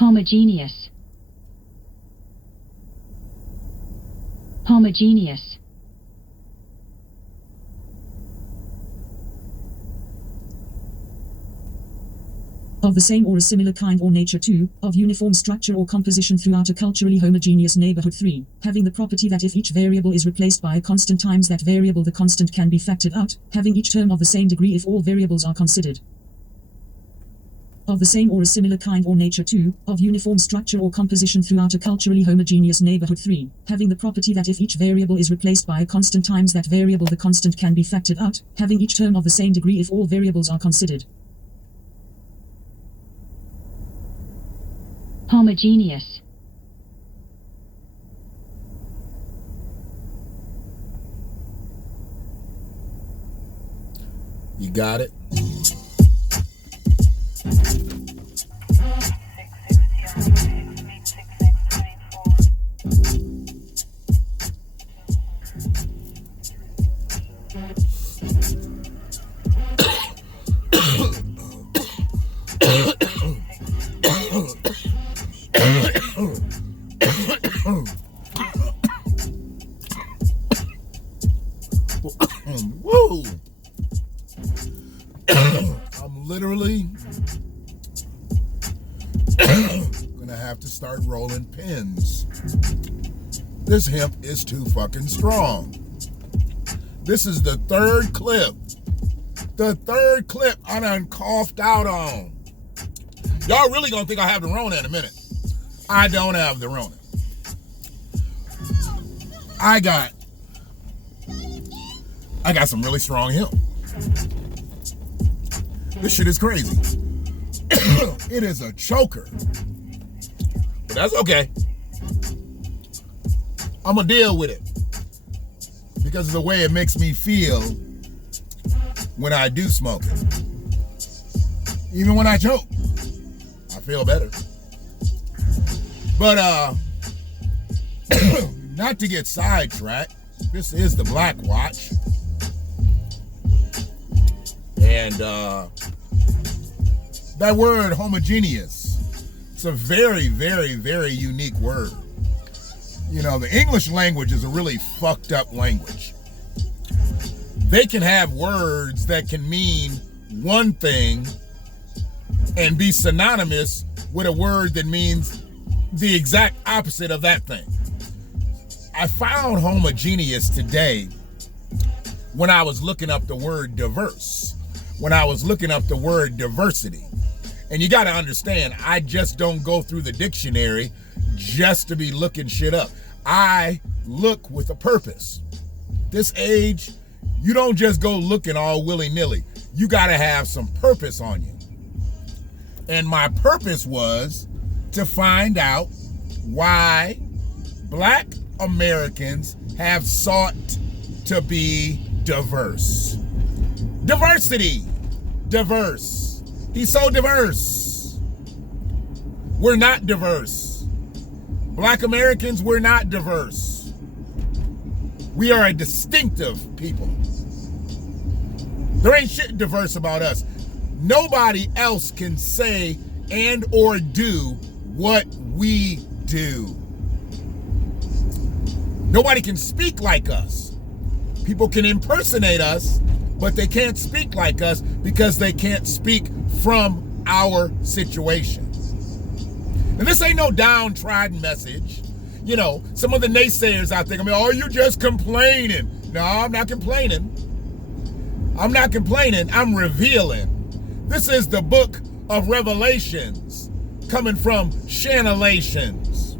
Homogeneous. Homogeneous. Of the same or a similar kind or nature. 2. Of uniform structure or composition throughout a culturally homogeneous neighborhood. 3. Having the property that if each variable is replaced by a constant times that variable, the constant can be factored out, having each term of the same degree if all variables are considered. Of the same or a similar kind or nature. 2. Of uniform structure or composition throughout a culturally homogeneous neighborhood. 3. Having the property that if each variable is replaced by a constant times that variable, the constant can be factored out, having each term of the same degree if all variables are considered. Homogeneous. You got it? Woo! I'm literally gonna have to start rolling pins. This hemp is too fucking strong. This is the third clip. The third clip I done coughed out on. Y'all really gonna think I have the Rona in a minute. I don't have the Rona. I got some really strong hemp. This shit is crazy. It is a choker. But that's okay. I'm gonna deal with it. Because of the way it makes me feel when I do smoke it. Even when I choke, I feel better. But not to get sidetracked, this is the Black Watch. And that word homogeneous, it's a very, very, very unique word. You know, the English language is a really fucked up language. They can have words that can mean one thing and be synonymous with a word that means the exact opposite of that thing. I found homogeneous today when I was looking up the word diverse, when I was looking up the word diversity. And you got to understand, I just don't go through the dictionary just to be looking shit up. I look with a purpose. This age, you don't just go looking all willy-nilly. You got to have some purpose on you. And my purpose was to find out why Black Americans have sought to be diverse. Diversity. Diverse. He's so diverse. We're not diverse. Black Americans, we're not diverse. We are a distinctive people. There ain't shit diverse about us. Nobody else can say and or do what we do. Nobody can speak like us. People can impersonate us, but they can't speak like us because they can't speak from our situation. And this ain't no downtrodden message. You know, some of the naysayers out there, oh, you just complaining. No, I'm not complaining. I'm not complaining. I'm revealing. This is the book of Revelations coming from Shanalations.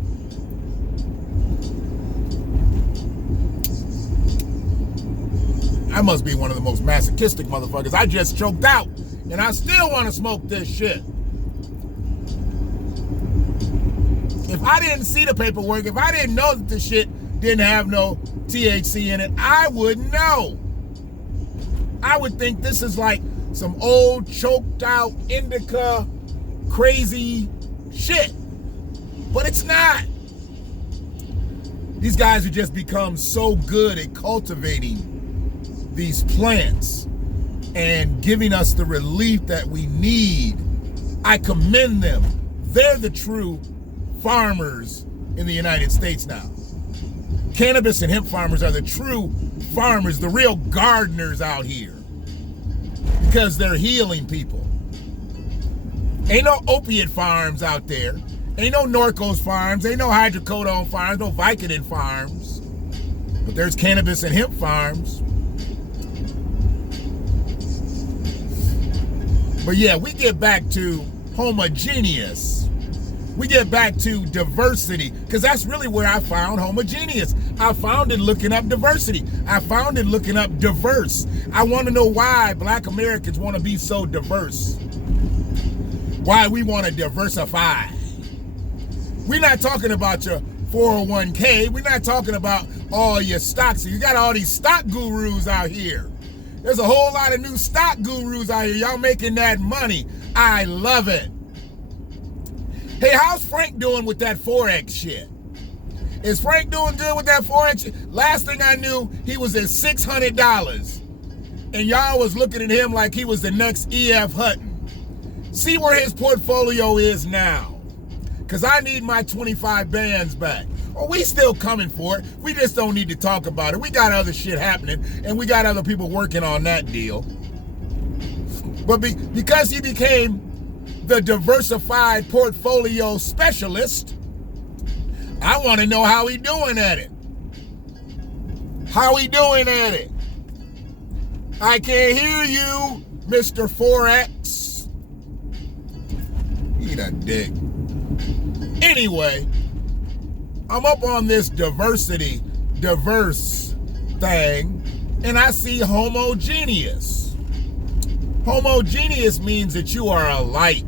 I must be one of the most masochistic motherfuckers. I just choked out and I still want to smoke this shit. If I didn't see the paperwork, if I didn't know that the shit didn't have no THC in it, I would know. I would think this is like some old choked out indica crazy shit. But it's not. These guys have just become so good at cultivating these plants and giving us the relief that we need. I commend them They're the true farmers in the United States now. Cannabis and hemp farmers are the true farmers, the real gardeners out here, because they're healing people. Ain't no opiate farms out there. Ain't no Norcos farms. Ain't no hydrocodone farms. No Vicodin farms. But there's cannabis and hemp farms. But yeah, we get back to homogeneous. We get back to diversity, because that's really where I found homogeneous. I found it looking up diversity. I found it looking up diverse. I want to know why Black Americans want to be so diverse. Why we want to diversify. We're not talking about your 401k. We're not talking about all your stocks. You got all these stock gurus out here. There's a whole lot of new stock gurus out here. Y'all making that money. I love it. Hey, how's Frank doing with that Forex shit? Is Frank doing good with that Forex shit? Last thing I knew, he was at $600. And y'all was looking at him like he was the next E.F. Hutton. See where his portfolio is now. Because I need my 25 bands back. Oh, we still coming for it. We just don't need to talk about it. We got other shit happening, and we got other people working on that deal. But because he became the diversified portfolio specialist, I want to know how he doing at it. How he doing at it? I can't hear you, Mr. Forex. Eat a dick. Anyway, I'm up on this diverse thing, and I see homogeneous. Homogeneous means that you are alike.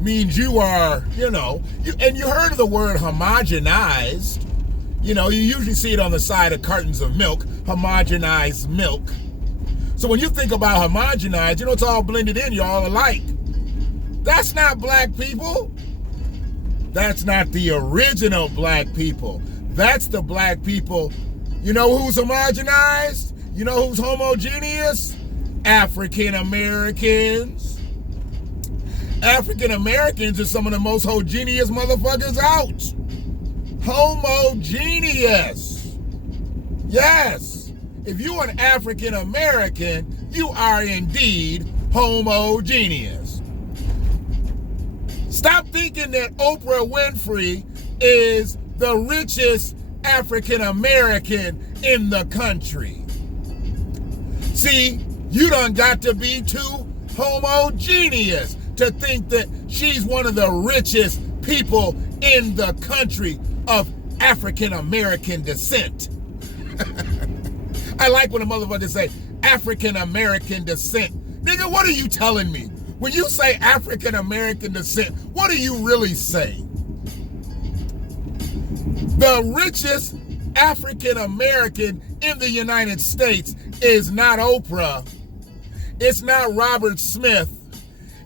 Means you are, and you heard of the word homogenized. You usually see it on the side of cartons of milk, homogenized milk. So when you think about homogenized, it's all blended in, you're all alike. That's not black people. That's not the original black people. That's the black people. You know who's homogenized? You know who's homogeneous? African Americans. African Americans are some of the most homogeneous motherfuckers out. Homogeneous. Yes. If you're an African American, you are indeed homogeneous. Stop thinking that Oprah Winfrey is the richest African American in the country. See, you done got to be too homogeneous to think that she's one of the richest people in the country of African American descent. I like when a motherfucker say African American descent. Nigga, what are you telling me? When you say African American descent, what are you really saying? The richest African American in the United States is not Oprah. It's not Robert Smith.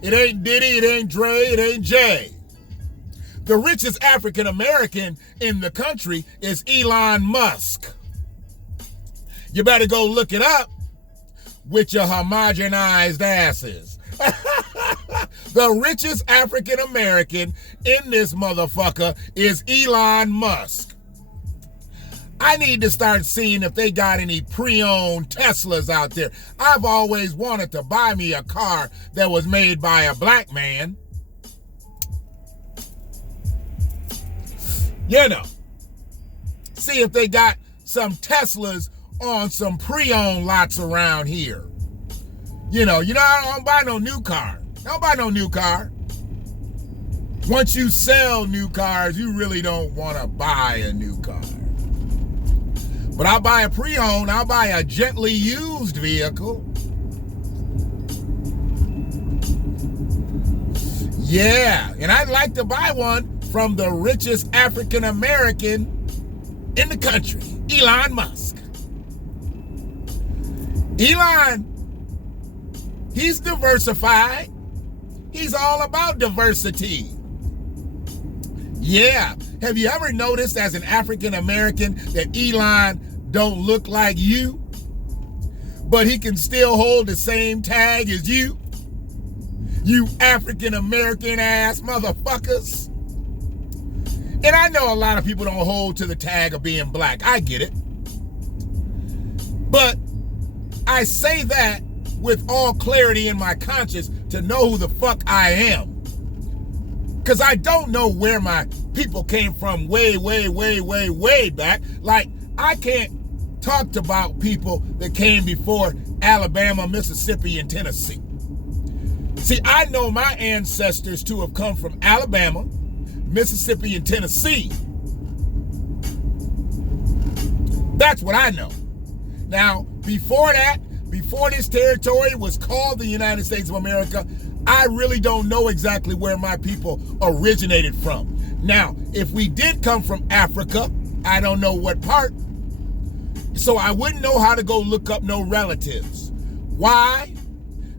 It ain't Diddy, it ain't Dre, it ain't Jay. The richest African American in the country is Elon Musk. You better go look it up with your homogenized asses. The richest African American in this motherfucker is Elon Musk. I need to start seeing if they got any pre-owned Teslas out there. I've always wanted to buy me a car that was made by a black man. See if they got some Teslas on some pre-owned lots around here. I don't buy no new car. I don't buy no new car. Once you sell new cars, you really don't want to buy a new car. But I'll buy a pre-owned, I'll buy a gently used vehicle. Yeah, and I'd like to buy one from the richest African American in the country, Elon Musk. Elon, he's diversified. He's all about diversity. Yeah. Have you ever noticed as an African American that Elon don't look like you, but he can still hold the same tag as you? You African American ass motherfuckers. And I know a lot of people don't hold to the tag of being black. I get it. But I say that with all clarity in my conscience to know who the fuck I am. Because I don't know where my people came from way, way, way, way, way back. Like, I can't talk about people that came before Alabama, Mississippi, and Tennessee. See, I know my ancestors to have come from Alabama, Mississippi, and Tennessee. That's what I know. Now, before that, before this territory was called the United States of America, I really don't know exactly where my people originated from. Now, if we did come from Africa, I don't know what part, so I wouldn't know how to go look up no relatives. Why?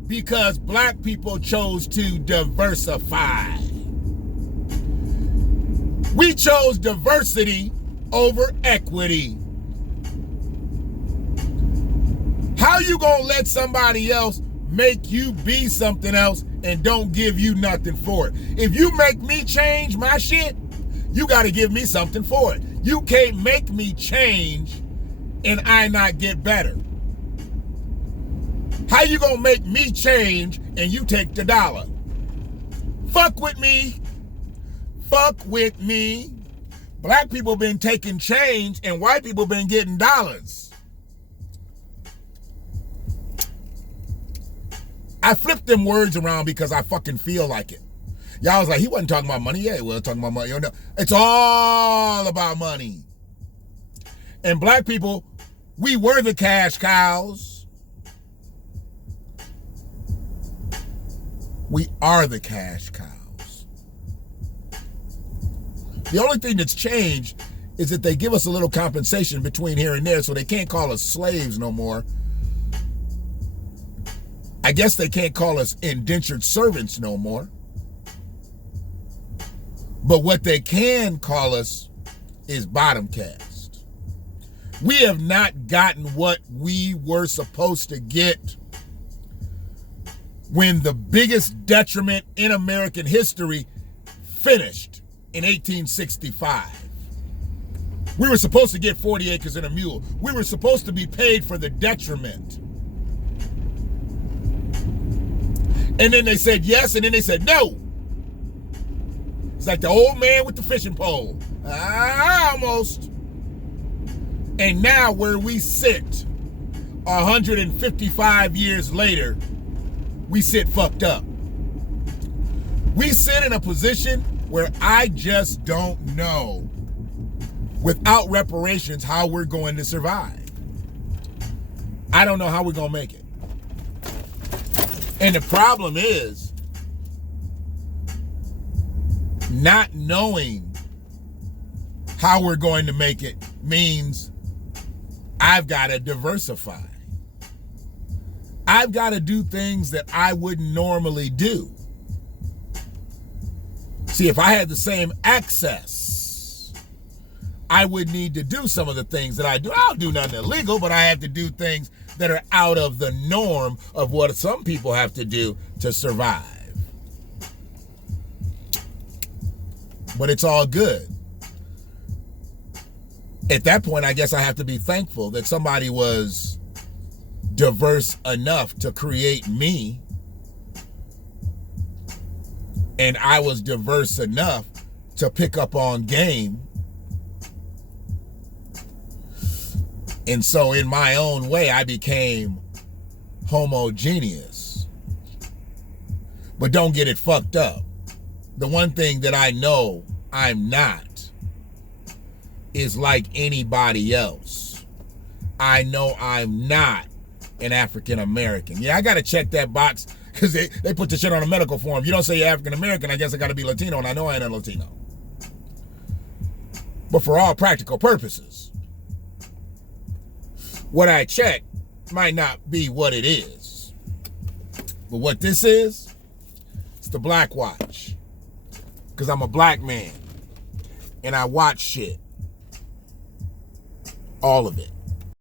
Because black people chose to diversify. We chose diversity over equity. How you gonna let somebody else make you be something else and don't give you nothing for it? If you make me change my shit, you gotta give me something for it. You can't make me change and I not get better. How you gonna make me change and you take the dollar? Fuck with me. Fuck with me. Black people been taking change and white people been getting dollars. I flipped them words around because I fucking feel like it. Y'all was like, he wasn't talking about money. Yeah, he was talking about money. No, it's all about money. And black people, we were the cash cows. We are the cash cows. The only thing that's changed is that they give us a little compensation between here and there, so they can't call us slaves no more. I guess they can't call us indentured servants no more. But what they can call us is bottom caste. We have not gotten what we were supposed to get when the biggest detriment in American history finished in 1865. We were supposed to get 40 acres and a mule. We were supposed to be paid for the detriment. And then they said yes, and then they said no. It's like the old man with the fishing pole. Almost. And now where we sit, 155 years later, we sit fucked up. We sit in a position where I just don't know, without reparations, how we're going to survive. I don't know how we're going to make it. And the problem is, not knowing how we're going to make it means I've got to diversify. I've got to do things that I wouldn't normally do. See, if I had the same access, I would need to do some of the things that I do. I don't do nothing illegal, but I have to do things that are out of the norm of what some people have to do to survive. But it's all good. At that point, I guess I have to be thankful that somebody was diverse enough to create me, and I was diverse enough to pick up on game. And so in my own way, I became homogeneous. But don't get it fucked up. The one thing that I know I'm not is like anybody else. I know I'm not an African American. Yeah, I got to check that box because they put the shit on a medical form. You don't say you're African American, I guess I got to be Latino, and I know I ain't a Latino. But for all practical purposes, what I check might not be what it is. But what this is, it's the Black Watch. Because I'm a black man. And I watch shit. All of it.